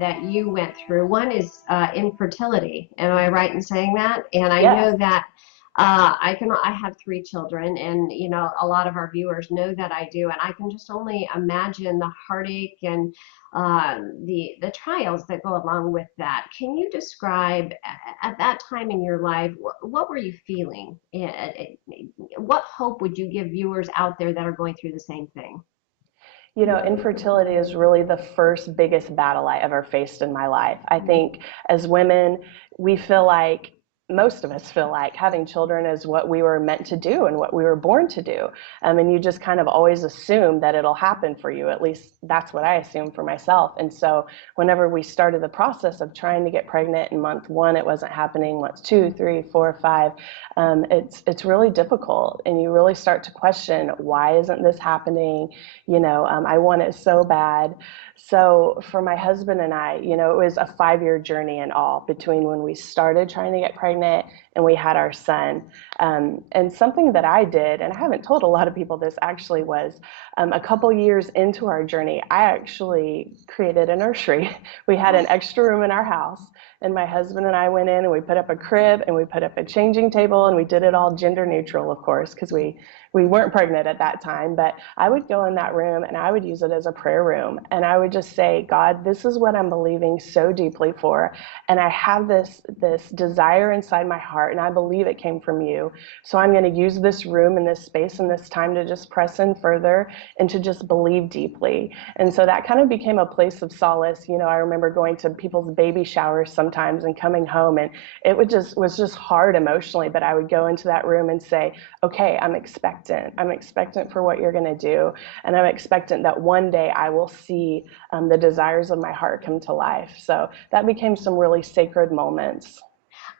that you went through. One is infertility. Am I right in saying that? And I Yeah. know that I have three children, and a lot of our viewers know that I do, and I can just only imagine the heartache and the trials that go along with that. Can you describe at that time in your life what were you feeling? What hope would you give viewers out there that are going through the same thing? Infertility is really the first biggest battle I ever faced in my life. I think as women, we feel like, most of us feel like having children is what we were meant to do and what we were born to do. And you just kind of always assume that it'll happen for you. At least that's what I assumed for myself. And so whenever we started the process of trying to get pregnant in month one, it wasn't happening. Months two, three, four, five, it's really difficult. And you really start to question, why isn't this happening? I want it so bad. So for my husband and I, it was a 5-year journey in all between when we started trying to get pregnant and we had our son. And something that I did, and I haven't told a lot of people this actually, was a couple years into our journey, I actually created a nursery. We had an extra room in our house, and my husband and I went in and we put up a crib and we put up a changing table, and we did it all gender neutral, of course, because we weren't pregnant at that time. But I would go in that room and I would use it as a prayer room. And I would just say, God, this is what I'm believing so deeply for. And I have this desire inside my heart, and I believe it came from you. So I'm going to use this room and this space and this time to just press in further and to just believe deeply. And so that kind of became a place of solace. I remember going to people's baby showers sometimes and coming home, and it was just hard emotionally. But I would go into that room and say, okay, I'm expecting. I'm expectant for what you're going to do. And I'm expectant that one day I will see the desires of my heart come to life. So that became some really sacred moments.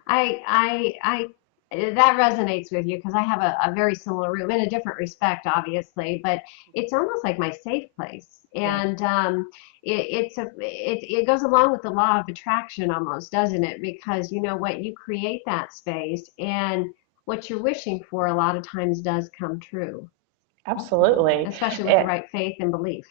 I that resonates with you because I have a very similar room in a different respect, obviously, but it's almost like my safe place. Yeah. And it goes along with the law of attraction almost, doesn't it? Because you know what, you create that space, and what you're wishing for a lot of times does come true, Absolutely. especially with the And right faith and belief.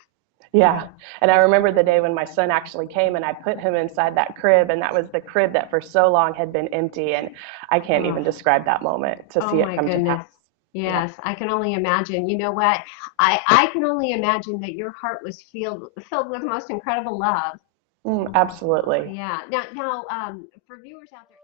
yeah. And I remember the day when my son actually came and I put him inside that crib, and that was the crib that for so long had been empty. And I can't Oh, even describe that moment to oh see it my come to goodness. pass. Yeah. Yes, I can only imagine. You know what? I can only imagine that your heart was filled with the most incredible love. Absolutely. Yeah. Now, for viewers out there.